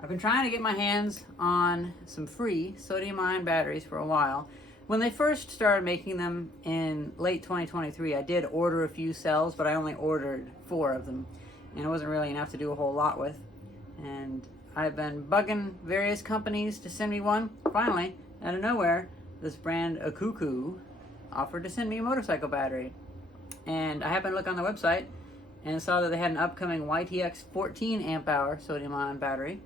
I've been trying to get my hands on some free sodium-ion batteries for a while. When they first started making them in late 2023, I did order a few cells, but I only ordered 4 of them, and it wasn't really enough to do a whole lot with. And I've been bugging various companies to send me one. Finally, out of nowhere, this brand Acoucou offered to send me a motorcycle battery. And I happened to look on the website and saw that they had an upcoming YTX14 amp hour sodium-ion battery.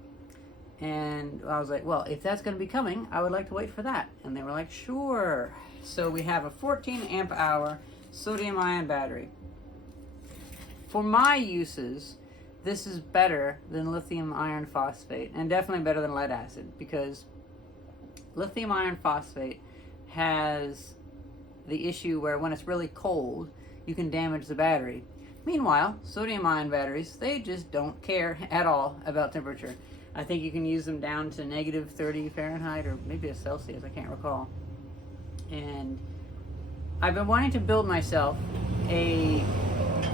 And I was like, well, if that's going to be coming, I would like to wait for that. And they were like, sure. So we have a 14 amp hour sodium-ion battery. For my uses, this is better than lithium iron phosphate, and definitely better than lead acid, because lithium iron phosphate has the issue where when it's really cold, you can damage the battery. Meanwhile, sodium ion batteries, they just don't care at all about temperature. I think you can use them down to negative 30 Fahrenheit or maybe a Celsius, I can't recall. And I've been wanting to build myself a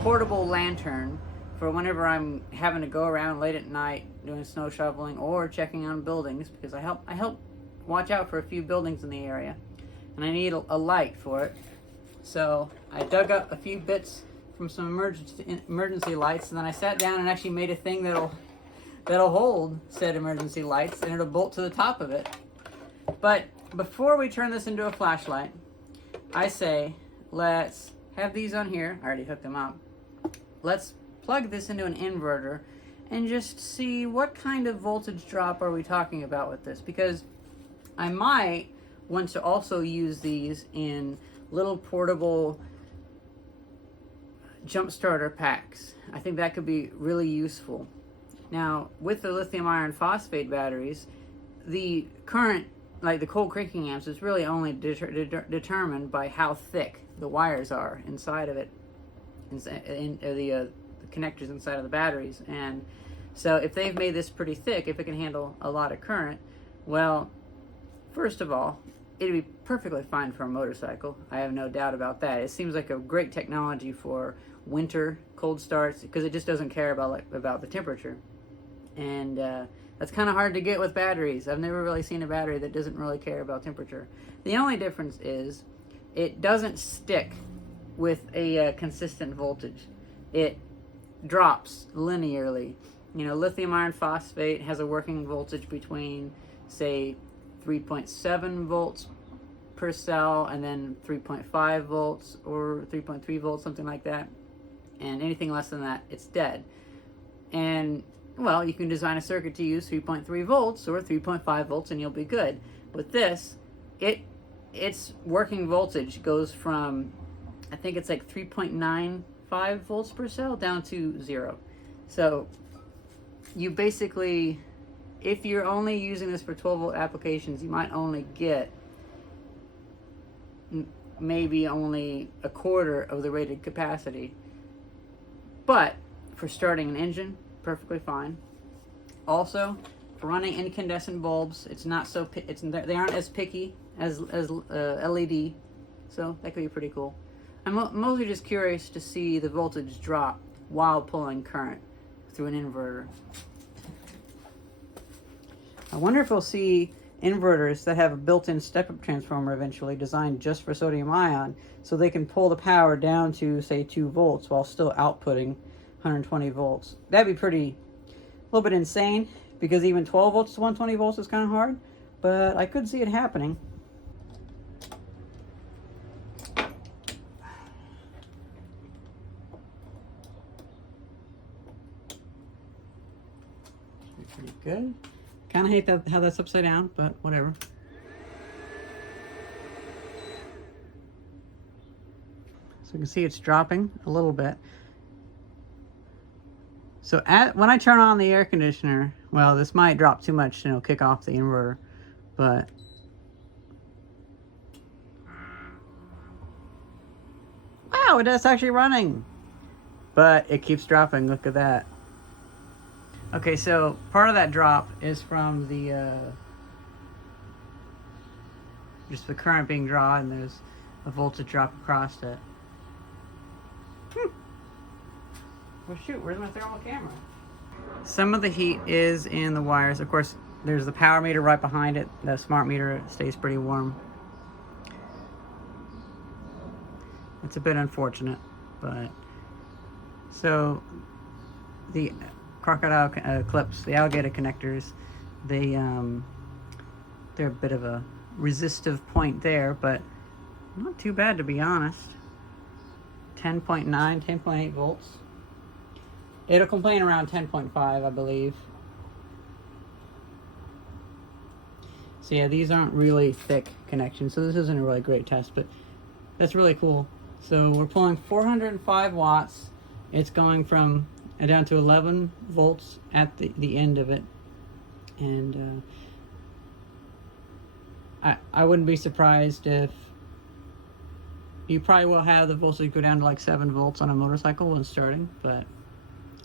portable lantern for whenever I'm having to go around late at night doing snow shoveling or checking on buildings, because I help watch out for a few buildings in the area, and I need a light for it. So I dug up a few bits from some emergency lights, and then I sat down and actually made a thing that'll hold said emergency lights, and it'll bolt to the top of it. But before we turn this into a flashlight, I say let's have these on here. I already hooked them up. Let's plug this into an inverter and just see what kind of voltage drop are we talking about with this, because I might want to also use these in little portable jump starter packs. I think that could be really useful. Now, with the lithium iron phosphate batteries, the current, like the cold cranking amps, is really only determined by how thick the wires are inside of it, in the connectors inside of the batteries. And so if they've made this pretty thick, if it can handle a lot of current, well, first of all, it'd be perfectly fine for a motorcycle. I have no doubt about that. It seems like a great technology for winter cold starts, because it just doesn't care about the temperature. And that's kind of hard to get with batteries. I've never really seen a battery that doesn't really care about temperature. The only difference is it doesn't stick with a consistent voltage. It drops linearly. You know, lithium iron phosphate has a working voltage between, say, 3.7 volts per cell, and then 3.5 volts or 3.3 volts, something like that. And anything less than that, it's dead. And, well, you can design a circuit to use 3.3 volts or 3.5 volts and you'll be good. With this, its working voltage goes from, I think it's like 3.95 volts per cell down to 0. So you basically, if you're only using this for 12 volt applications, you might only get maybe only a quarter of the rated capacity. But for starting an engine, perfectly fine. Also, for running incandescent bulbs, they aren't as picky as LED, so that could be pretty cool. I'm mostly just curious to see the voltage drop while pulling current through an inverter. I wonder if we'll see inverters that have a built-in step-up transformer eventually designed just for sodium ion, so they can pull the power down to, say, 2 volts while still outputting 120 volts. That'd be a little bit insane, because even 12 volts to 120 volts is kind of hard, but I could see it happening. Pretty good. Kind of hate how that's upside down, but whatever. So you can see it's dropping a little bit. So when I turn on the air conditioner, well, this might drop too much and it'll kick off the inverter, but wow, it's actually running, but it keeps dropping. Look at that. Okay, so part of that drop is from the just the current being drawn, and there's a voltage drop across it. Well, shoot, where's my thermal camera? Some of the heat is in the wires. Of course, there's the power meter right behind it. The smart meter stays pretty warm. It's a bit unfortunate, but so the crocodile clips, the alligator connectors, they're a bit of a resistive point there, but not too bad to be honest. 10.9, 10.8 volts. It'll complain around 10.5, I believe. So yeah, these aren't really thick connections, so this isn't a really great test, but that's really cool. So we're pulling 405 watts. It's going from down to 11 volts at the end of it. And I wouldn't be surprised if you probably will have the voltage go down to like 7 volts on a motorcycle when starting, but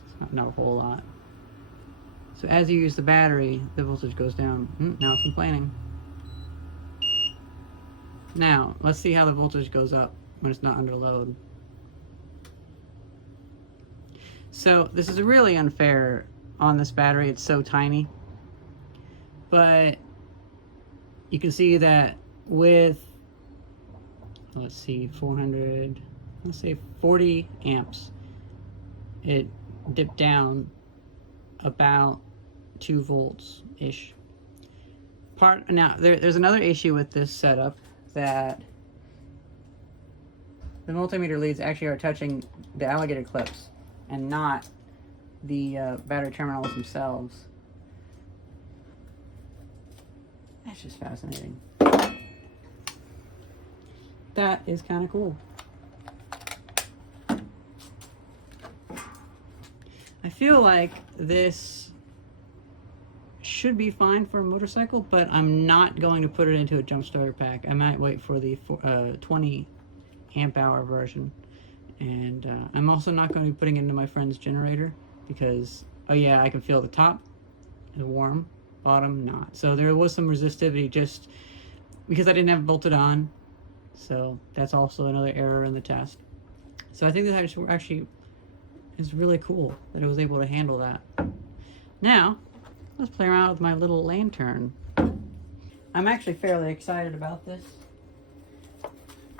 it's not a whole lot. So as you use the battery, the voltage goes down. Now it's complaining. Now, let's see how the voltage goes up when it's not under load. So this is really unfair on this battery. It's so tiny. But you can see that with, let's see, 400, let's say 40 amps, it dipped down about 2 volts-ish. Now, there's another issue with this setup, that the multimeter leads actually are touching the alligator clips and not the battery terminals themselves. That's just fascinating. That is kind of cool. I feel like this should be fine for a motorcycle, but I'm not going to put it into a jump starter pack. I might wait for the 20 amp hour version. And I'm also not going to be putting it into my friend's generator because, oh yeah, I can feel the top is warm, bottom not. So there was some resistivity just because I didn't have it bolted on. So that's also another error in the test. So I think that actually is really cool that it was able to handle that. Now, let's play around with my little lantern. I'm actually fairly excited about this.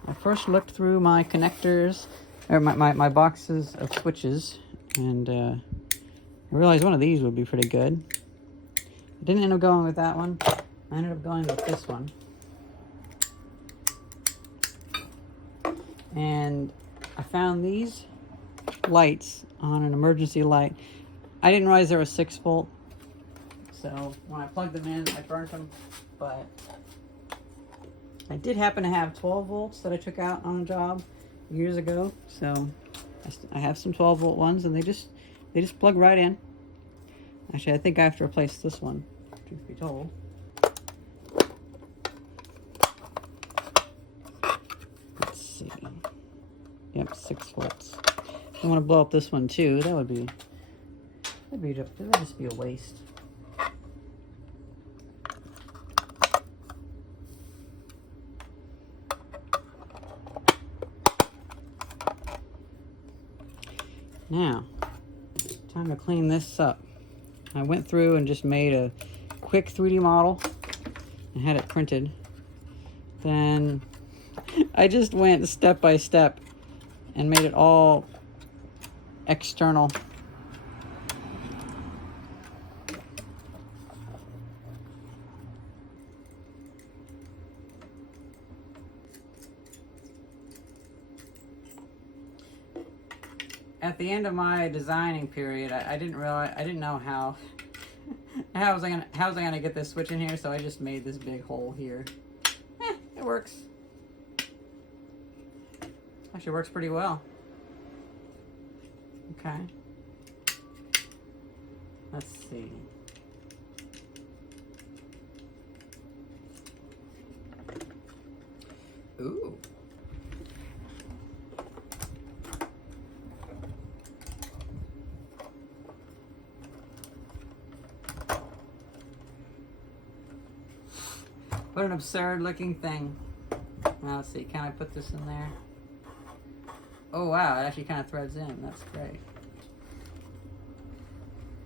I first looked through my connectors, or my boxes of switches, and I realized one of these would be pretty good. I didn't end up going with that one. I ended up going with this one. And I found these lights on an emergency light. I didn't realize they were 6 volt. So when I plugged them in, I burnt them, but I did happen to have 12 volts that I took out on a job years ago. So I have some 12 volt ones, and they just plug right in. Actually, I think I have to replace this one, truth be told. Let's see. Yep, 6 volts. I want to blow up this one too. That'd just be a waste. Now, time to clean this up. I went through and just made a quick 3D model and had it printed. Then I just went step by step and made it all external. At the end of my designing period, I didn't know how was I gonna get this switch in here, so I just made this big hole here. It works. Actually works pretty well. Okay. Let's see. Ooh. What an absurd looking thing. Now let's see, can I put this in there? Oh wow, it actually kind of threads in. That's great.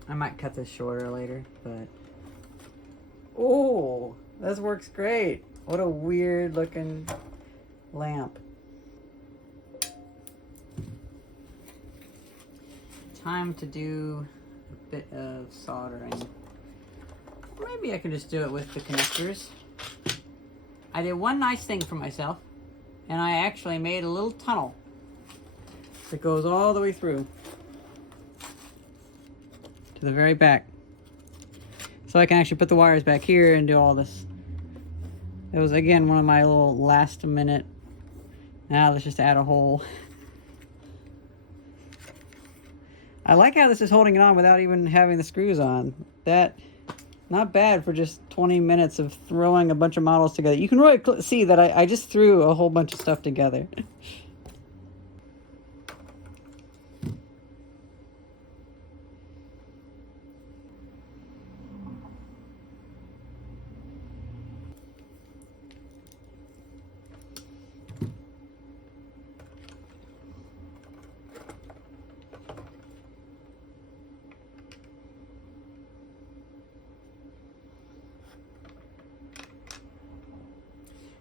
I might cut this shorter later, but... Oh, this works great. What a weird looking lamp. Time to do a bit of soldering. Maybe I can just do it with the connectors. I did one nice thing for myself, and I actually made a little tunnel that goes all the way through to the very back. So I can actually put the wires back here and do all this. It was, again, one of my little last minute, now let's just add a hole. I like how this is holding it on without even having the screws on. That, not bad for just 20 minutes of throwing a bunch of models together. You can really see that I just threw a whole bunch of stuff together.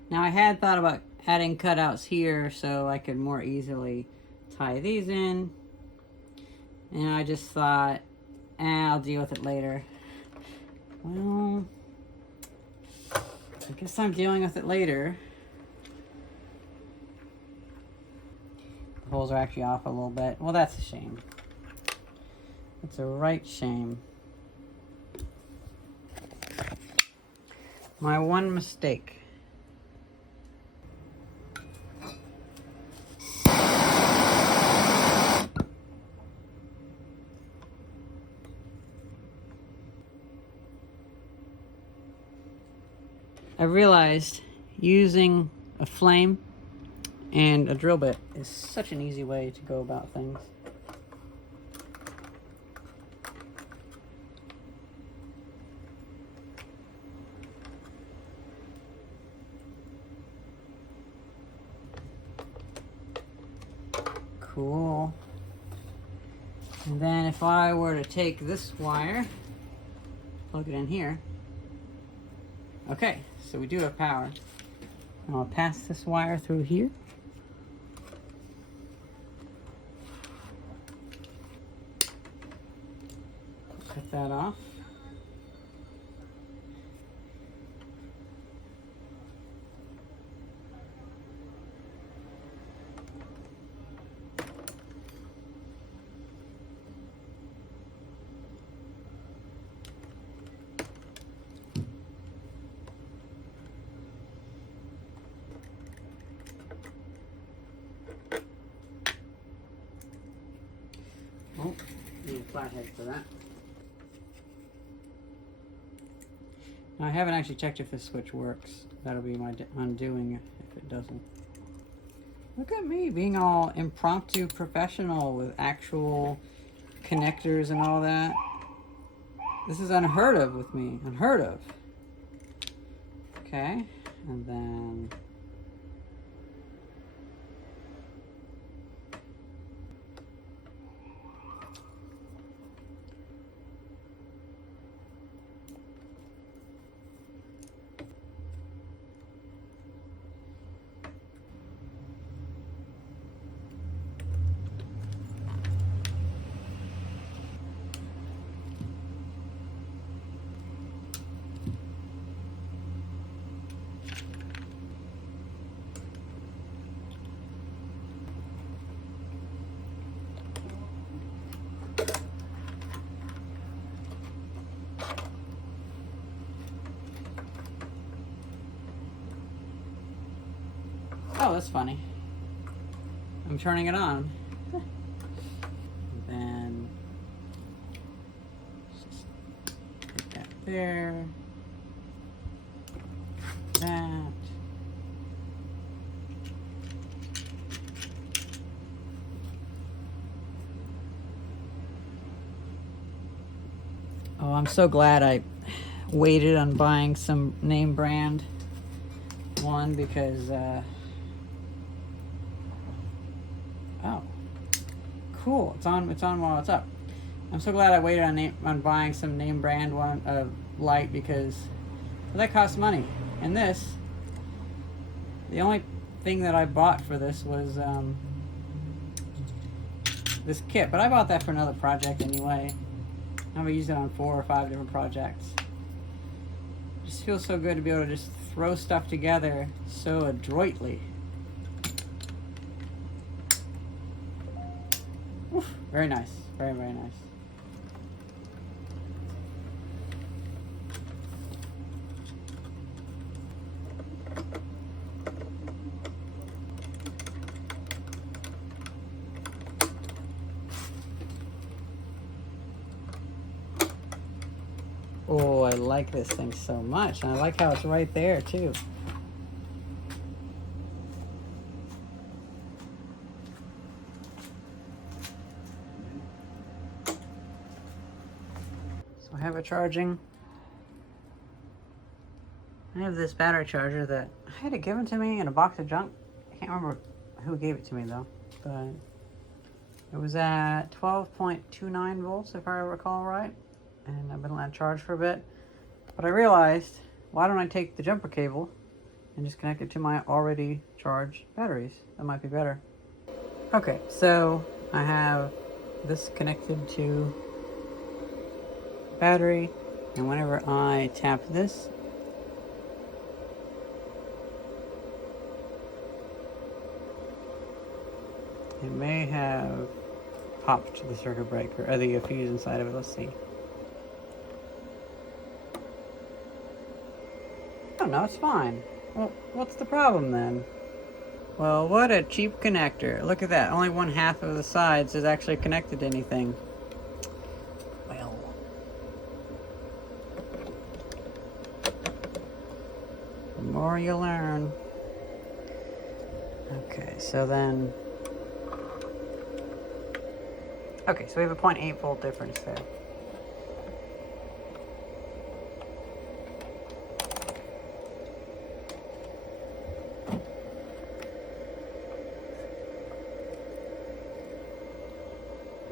Now I had thought about adding cutouts here so I could more easily tie these in. And I just thought, I'll deal with it later. Well, I guess I'm dealing with it later. The holes are actually off a little bit. Well, that's a shame. It's a right shame. My one mistake. I realized using a flame and a drill bit is such an easy way to go about things. Cool. And then if I were to take this wire, plug it in here. Okay, so we do have power. I'll pass this wire through here. Cut that off. Oh, need a flathead for that. Now, I haven't actually checked if this switch works. That'll be my undoing if it doesn't. Look at me being all impromptu professional with actual connectors and all that. This is unheard of with me. Unheard of. Okay, and then... Oh, that's funny. I'm turning it on. And then just put that there. That. Oh, I'm so glad I waited on buying some name brand one because oh, cool. It's on while it's up. I'm so glad I waited on buying some name brand light, because that costs money. And this, the only thing that I bought for this was this kit, but I bought that for another project anyway. I'm gonna use it on 4 or 5 different projects. It just feels so good to be able to just throw stuff together so adroitly. Oof, very nice, very, very nice. Oh, I like this thing so much. And I like how it's right there, too. So I have it charging. I have this battery charger that I had it given to me in a box of junk. I can't remember who gave it to me, though. But it was at 12.29 volts, if I recall right. And I've been letting it charge for a bit. But I realized, why don't I take the jumper cable and just connect it to my already charged batteries? That might be better. Okay, so I have this connected to battery, and whenever I tap this, it may have popped the circuit breaker, or the fuse inside of it. Let's see. Oh no, it's fine. Well, what's the problem then? Well, what a cheap connector. Look at that. Only 1/2 of the sides is actually connected to anything. Well. The more you learn. Okay, so then... Okay, so we have a 0.8 volt difference there.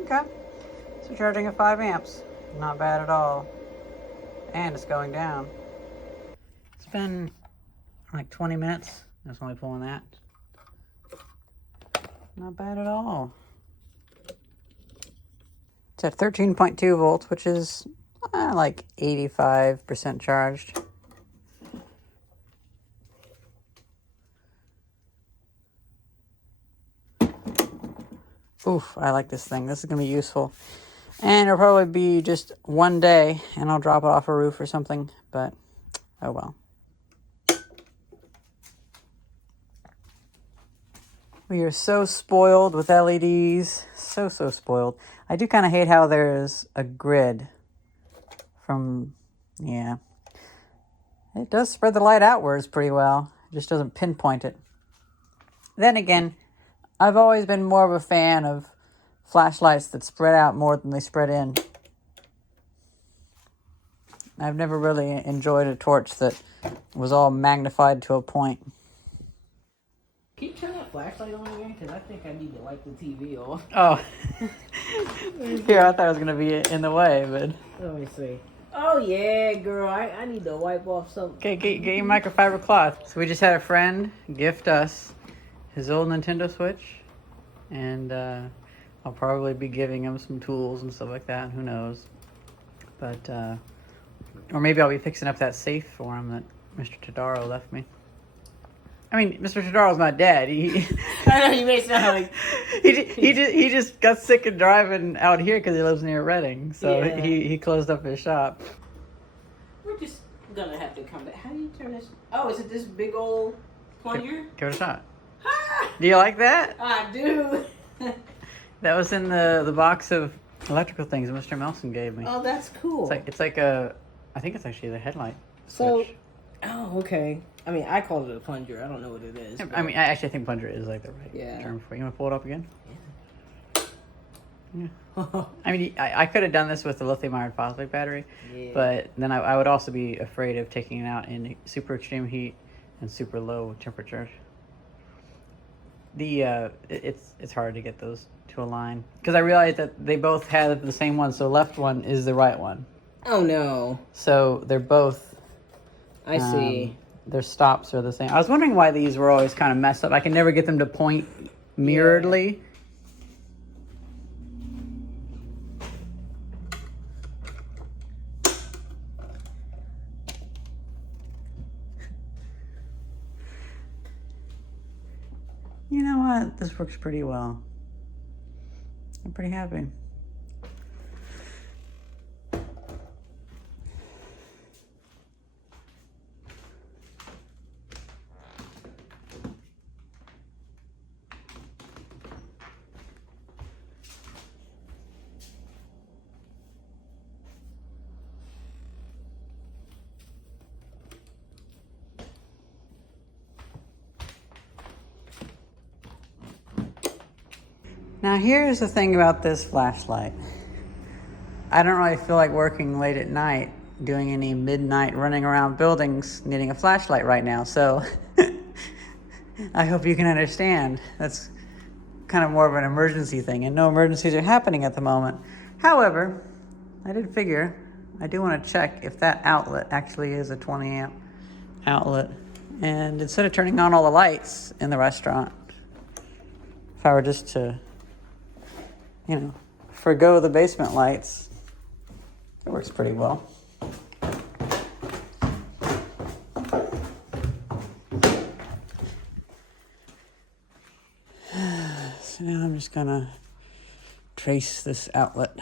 Okay, so charging at 5 amps, not bad at all, and it's going down. It's been like 20 minutes, that's only pulling that. Not bad at all. It's at 13.2 volts, which is like 85% charged. Oof, I like this thing. This is going to be useful. And it'll probably be just one day, and I'll drop it off a roof or something, but oh well. We are so spoiled with LEDs. So spoiled. I do kind of hate how there's a grid from, yeah. It does spread the light outwards pretty well. It just doesn't pinpoint it. Then again, I've always been more of a fan of flashlights that spread out more than they spread in. I've never really enjoyed a torch that was all magnified to a point. Can you turn that flashlight on again? Because I think I need to wipe the TV off. Oh. Here, I thought it was going to be in the way, but... Let me see. Oh, yeah, girl. I need to wipe off something. Okay, get your microfiber cloth. So we just had a friend gift us his old Nintendo Switch. And I'll probably be giving him some tools and stuff like that. Who knows? But, or maybe I'll be fixing up that safe for him that Mr. Tadaro left me. I mean, Mr. Tadaro's not dead. I know you may sound like he just got sick of driving out here because he lives near Reading, so yeah. he closed up his shop. We're just gonna have to come back. How do you turn this? Oh, is it this big old plunger? Give it a shot. Do you like that? I do. That was in the box of electrical things Mr. Melson gave me. Oh, that's cool. It's like a, I think it's actually the headlight So, switch. oh, okay. I mean, I call it a plunger. I don't know what it is. I mean, I actually think plunger is like the right term for it. You want to pull it up again? Yeah. I mean, I could have done this with the lithium iron phosphate battery, but then I would also be afraid of taking it out in super extreme heat and super low temperatures. it's hard to get those to align because I realized that they both had the same one. So left one is the right one. Oh no. So they're both. I see. Their stops are the same. I was wondering why these were always kind of messed up. I can never get them to point mirroredly. You know what? This works pretty well. I'm pretty happy. Now here's the thing about this flashlight. I don't really feel like working late at night, doing any midnight running around buildings needing a flashlight right now, so I hope you can understand. That's kind of more of an emergency thing, and no emergencies are happening at the moment. However, I did figure I do want to check if that outlet actually is a 20 amp outlet. And instead of turning on all the lights in the restaurant, if I were just to, you know, forgo the basement lights, it works pretty well. So now I'm just gonna trace this outlet.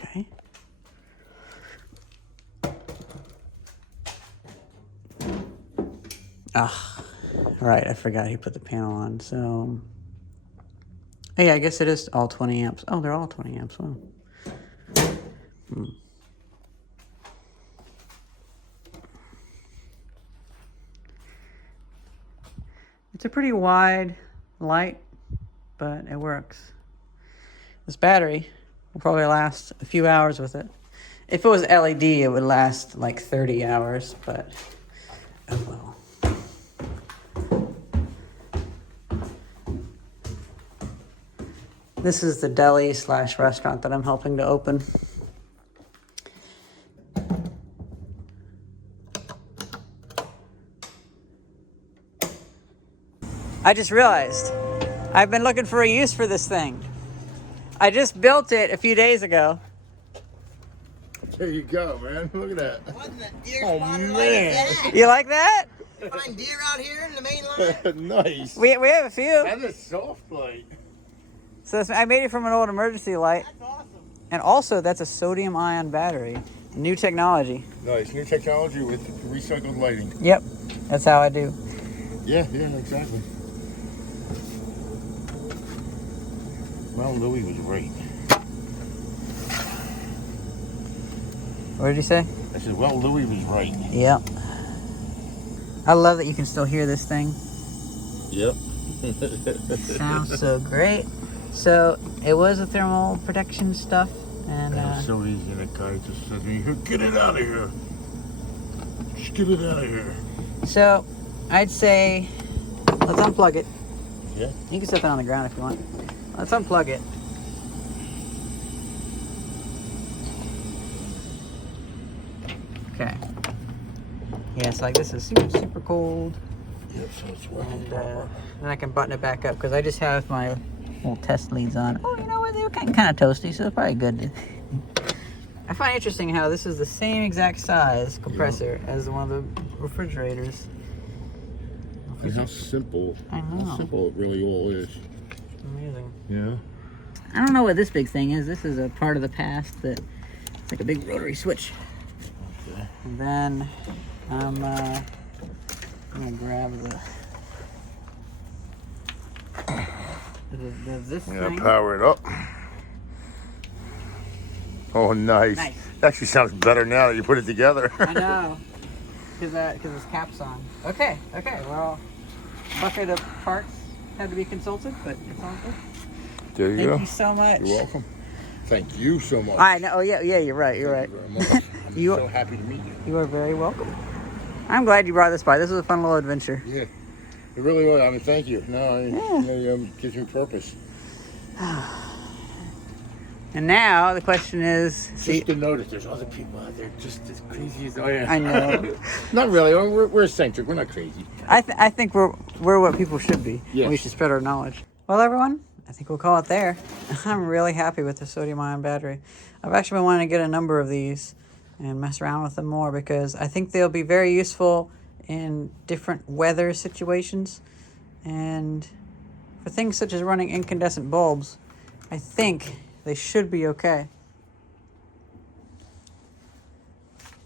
Okay. Ah, right, I forgot he put the panel on, so... Hey, I guess it is all 20 amps. Oh, they're all 20 amps, wow. It's a pretty wide light, but it works. This battery will probably last a few hours with it. If it was LED, it would last like 30 hours, but oh well. This is the deli / restaurant that I'm helping to open. I just realized I've been looking for a use for this thing. I just built it a few days ago. There you go, man. Look at that. Wasn't that deer Oh, spawner man. like that? You like that? Find deer out here in the main line? Nice. We have a few. That's a soft light. So I made it from an old emergency light. That's awesome. And also, that's a sodium ion battery. New technology. Nice. New technology with recycled lighting. Yep, that's how I do. Yeah, exactly. Well, Louis was right. What did you say? I said, well, Louis was right. Yep. I love that you can still hear this thing. Yep. Sounds so great. So it was a thermal protection stuff, and That was so easy. That guy just said to me, get it out of here. Just get it out of here. so I'd say let's unplug it. Yeah. You can set that on the ground if you want. Let's unplug it. Okay. Yeah, it's like this is super cold. Yep, so it's working And proper. then I can button it back up because I just have my little test leads on. Oh, you know what? They were kind of toasty, so it's probably good. I find it interesting how this is the same exact size compressor as one of the refrigerators. And how simple. I know. How simple it really all is. Amazing. Yeah. I don't know what this big thing is. This is a part of the past that it's like a big rotary switch. Okay. And then I'm gonna grab this Yeah, thing. power it up. Oh, nice. Nice. It actually sounds better now that you put it together. I know. Because this cap's on. Okay, well, bucket of parts had to be consulted, but it's all good. There you go. Thank you so much. You're welcome. Thank you so much. I know. Oh, yeah, you're right. You're right. Thank you very much. I'm You- so happy to meet you. You are very welcome. I'm glad you brought this by. This was a fun little adventure. Yeah, it really was. I mean, thank you. No, it gives me purpose. And now the question is, Just to notice there's other people out there just as crazy as I am. I know. Not really. We're eccentric. We're not crazy. I think we're what people should be. Yes. We should spread our knowledge. Well, everyone, I think we'll call it there. I'm really happy with the sodium-ion battery. I've actually been wanting to get a number of these and mess around with them more because I think they'll be very useful in different weather situations. And for things such as running incandescent bulbs, I think they should be okay.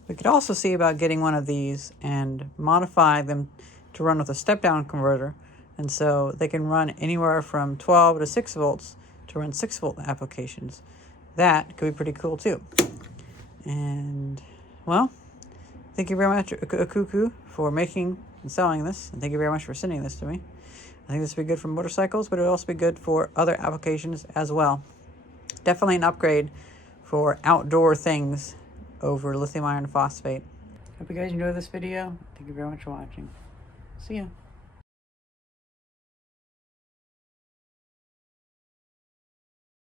We could also see about getting one of these and modify them to run with a step-down converter, and so they can run anywhere from 12 to 6 volts to run 6-volt applications. That could be pretty cool too. And, well, thank you very much, Acoucou, for making and selling this, and thank you very much for sending this to me. I think this would be good for motorcycles, but it would also be good for other applications as well. Definitely an upgrade for outdoor things over lithium iron phosphate. Hope you guys enjoyed this video. Thank you very much for watching. See ya.